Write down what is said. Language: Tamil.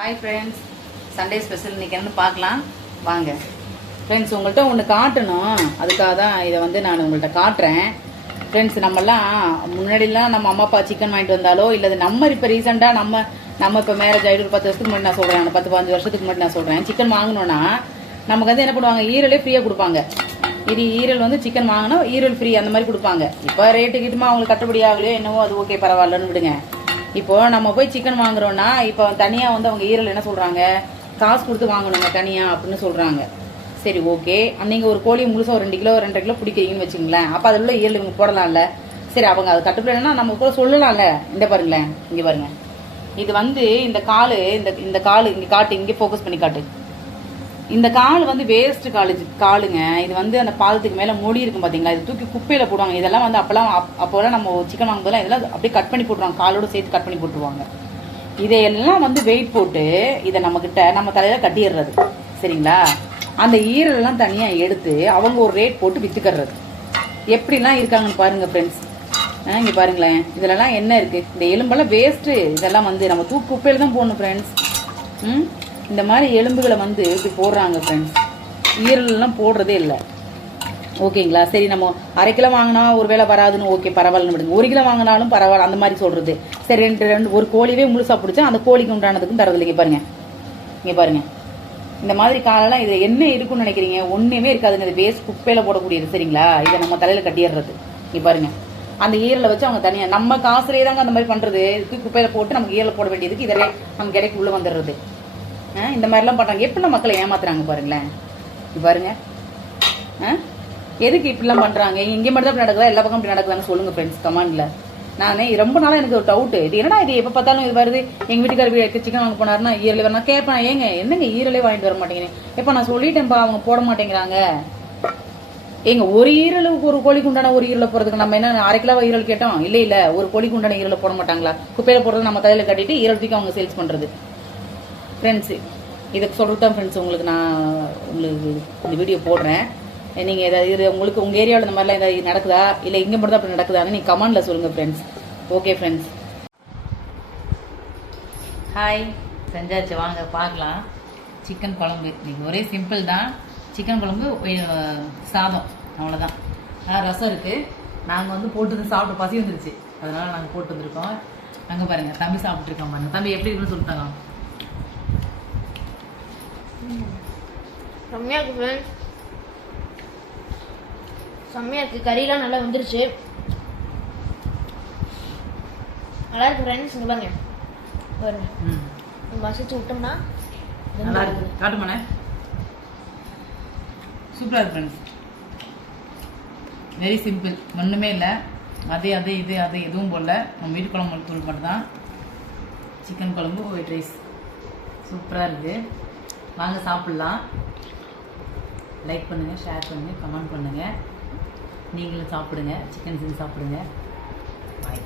ஹாய் ஃப்ரெண்ட்ஸ், சண்டே ஸ்பெஷல் இன்றைக்கி என்ன பார்க்கலாம் வாங்க. ஃப்ரெண்ட்ஸ், உங்கள்கிட்ட ஒன்று காட்டணும், அதுக்காக தான் இதை நான் உங்கள்கிட்ட காட்டுறேன். ஃப்ரெண்ட்ஸ், நம்மலாம் முன்னாடிலாம் நம்ம அம்மா அப்பா சிக்கன் வாங்கிட்டு வந்தாலோ இல்லை நம்ம இப்போ ரீசெண்டாக நம்ம இப்போ மேரேஜ் ஆகிட்டு ஒரு 10 வருஷத்துக்கு முன்னாடி நான் சொல்கிறேன், 10-15 வருஷத்துக்கு முன்னாடி நான் சொல்கிறேன், சிக்கன் வாங்கினோன்னா நமக்கு என்ன பண்ணுவாங்க, ஈரலே ஃப்ரீயாக கொடுப்பாங்க. ஈரல் சிக்கன் வாங்கினா ஈரல் ஃப்ரீ அந்த மாதிரி கொடுப்பாங்க. இப்போ ரேட்டு கிட்டமா அவங்களுக்கு கட்டுப்படி ஆகலையோ என்னவோ, அது ஓகே பரவாயில்லன்னு விடுங்க. இப்போ நம்ம போய் சிக்கன் வாங்குறோம்னா இப்போ தனியாக அவங்க ஈரல் என்ன சொல்கிறாங்க, காசு கொடுத்து வாங்கணுங்க தனியாக அப்படின்னு சொல்கிறாங்க. சரி, ஓகே. நீங்கள் ஒரு கோழி முழுசாக ஒரு 2 கிலோ 2.5 கிலோ பிடிக்கிறீங்கன்னு வச்சுங்களேன், அப்போ அதில் உள்ள ஈரல் இவங்க போடலாம்ல. சரி, அவங்க அது கட்டுப்படலைன்னா நம்ம கூட சொல்லலாம்ல. இந்த பாருங்களேன், இங்கே பாருங்க, இது இந்த கால் இந்த கால் இங்கே காட்டு, இங்கே ஃபோக்கஸ் பண்ணி காட்டு. இந்த கால் வேஸ்ட் காலுங்க. இது அந்த பாதத்துக்கு மேலே மூடி இருக்கும் பார்த்தீங்களா, இது தூக்கி குப்பையில் போடுவாங்க. இதெல்லாம் அப்போல்லாம் நம்ம சிக்கன் வாங்கும்போதெல்லாம் இதெல்லாம் அப்படியே கட் பண்ணி போட்டுருவாங்க, காலோடு சேர்த்து கட் பண்ணி போட்டுருவாங்க. இதையெல்லாம் வெயிட் போட்டு இதை நம்ம தலையில் கட்டிடுறது. சரிங்களா? அந்த ஈரலெல்லாம் தனியாக எடுத்து அவங்க ஒரு ரேட் போட்டு விற்றுக்கிறது. எப்படிலாம் இருக்காங்கன்னு பாருங்க ஃப்ரெண்ட்ஸ். இங்கே பாருங்களேன், இதிலலாம் என்ன இருக்குது, இந்த எலும்பெல்லாம் வேஸ்ட்டு. இதெல்லாம் நம்ம குப்பையில் தான் போடணும் ஃப்ரெண்ட்ஸ். இந்த மாதிரி எலும்புகளை இப்படி போடுறாங்க ஃப்ரெண்ட்ஸ். ஈரல்லாம் போடுறதே இல்லை. ஓகேங்களா? சரி, நம்ம 1/2 கிலோ வாங்கினா ஒரு வேளை வராதுன்னு ஓகே பரவாயில்லன்னு விடுங்க. 1 கிலோ வாங்கினாலும் பரவாயில்ல அந்த மாதிரி சொல்கிறது. சரி, ஒரு கோழியே முழுசாக பிடிச்சா அந்த கோழிக்கு உண்டானதுக்கும் தரதில்லை. இங்கே பாருங்க, இங்கே பாருங்க, இந்த மாதிரி காலெல்லாம் இது என்ன இருக்குன்னு நினைக்கிறீங்க? ஒன்றுமே இருக்காதுங்க. இது வேஸ்ட் குப்பையில் போடக்கூடியது. சரிங்களா? இதை நம்ம தலையில் கட்டிடுறது. இங்கே பாருங்க, அந்த ஈரலை வச்சு அவங்க தனியாக நம்ம காசுலேயே தாங்க அந்த மாதிரி பண்ணுறது. குப்பையில் போட்டு நமக்கு ஈரலை போட வேண்டியதுக்கு இதிலே நமக்கு இடைக்கு உள்ளே வந்துடுறது. இந்த மாதிரிலாம் பண்ணுறாங்க. எப்படிலாம் மக்களை ஏமாத்துறாங்க பாருங்களேன். இது பாருங்க, எதுக்கு இப்படிலாம் பண்ணுறாங்க? இங்கே மட்டும் தான் இப்படி நடக்குதா, எல்லா பக்கம் இப்படி நடக்குதான்னு சொல்லுங்கள் ஃப்ரெண்ட்ஸ் கமெண்ட்ல. நான் ரொம்ப நாளாக எனக்கு ஒரு டவுட்டு, இது என்னடா இது எப்போ பார்த்தாலும் இது வருது. எங்கள் வீட்டுக்காரர் சிக்கன் வாங்க போனாருன்னா ஈரலே வரணும் கேட்பேன். என்னங்க ஈரலே வாங்கிட்டு வர மாட்டேங்கிறேன்? எப்போ நான் சொல்லிட்டேன்ப்பா, அவங்க போட மாட்டேங்கிறாங்க. ஒரு ஈரலுக்கு ஒரு கோழிக்கு உண்டான ஒரு ஈரலை போகிறதுக்கு நம்ம என்ன 1/2 கிலோ ஈரல் கேட்டோம்? இல்லை, ஒரு கோழிக்கு உண்டான ஈரலை போட மாட்டாங்களா? குப்பையில் போடுறது நம்ம தலையில் கட்டிட்டு ஈரல் தூக்கி அவங்க சேல்ஸ் பண்ணுறது. ஃப்ரெண்ட்ஸு, இதுக்கு சொல்லிட்டு தான் ஃப்ரெண்ட்ஸ் உங்களுக்கு இந்த வீடியோ போடுறேன். நீங்கள் ஏதாவது உங்களுக்கு உங்கள் ஏரியாவில் இந்த மாதிரிலாம் ஏதாவது நடக்குதா, இல்லை இங்கே மட்டும் தான் அப்படி நடக்குதான்னு நீங்கள் கமெண்டில் சொல்லுங்கள் ஃப்ரெண்ட்ஸ். Okay friends, hi. செஞ்சாச்சு, வாங்க பார்க்கலாம். சிக்கன் குழம்பு இன்னைக்கு ஒரே சிம்பிள் தான். சிக்கன் குழம்பு, சாதம், அவ்வளோதான். ரசம் இருக்குது. நாங்கள் போட்டு சாப்பிட்டு பசி வந்துருச்சு, அதனால் நாங்கள் போட்டு வந்துருக்கோம். அங்கே பாருங்கள், தம்பி சாப்பிட்ருக்கோம் பாருங்கள். தம்பி எப்படி இருக்குன்னு சொல்லிட்டாங்க. செம்மையா இருக்கு ஃப்ரெண்ட்ஸ், செம்மையா இருக்கு. கறியெல்லாம் நல்லா வந்துருச்சு, நல்லா இருக்கு ஃப்ரெண்ட்ஸ். இங்க பாருங்க பாருங்க, மசிச்சு விட்டோம்னா நல்லா இருக்கு. காட்டுமானே, சூப்பராக இருக்கு ஃப்ரெண்ட்ஸ். வெரி சிம்பிள், ஒன்றுமே இல்லை. அது எதுவும் போடல. நம்ம வீட்டு குழம்பு தூள் மட்டும் தான். சிக்கன் குழம்பு, ஒயிட் ரைஸ், சூப்பராக இருக்குது. வாங்க சாப்பிட்லாம். லைக் பண்ணுங்கள், ஷேர் பண்ணுங்கள், கமெண்ட் பண்ணுங்கள். நீங்களும் சாப்பிடுங்க, சிக்கன் செஞ்சு சாப்பிடுங்க. பாய்.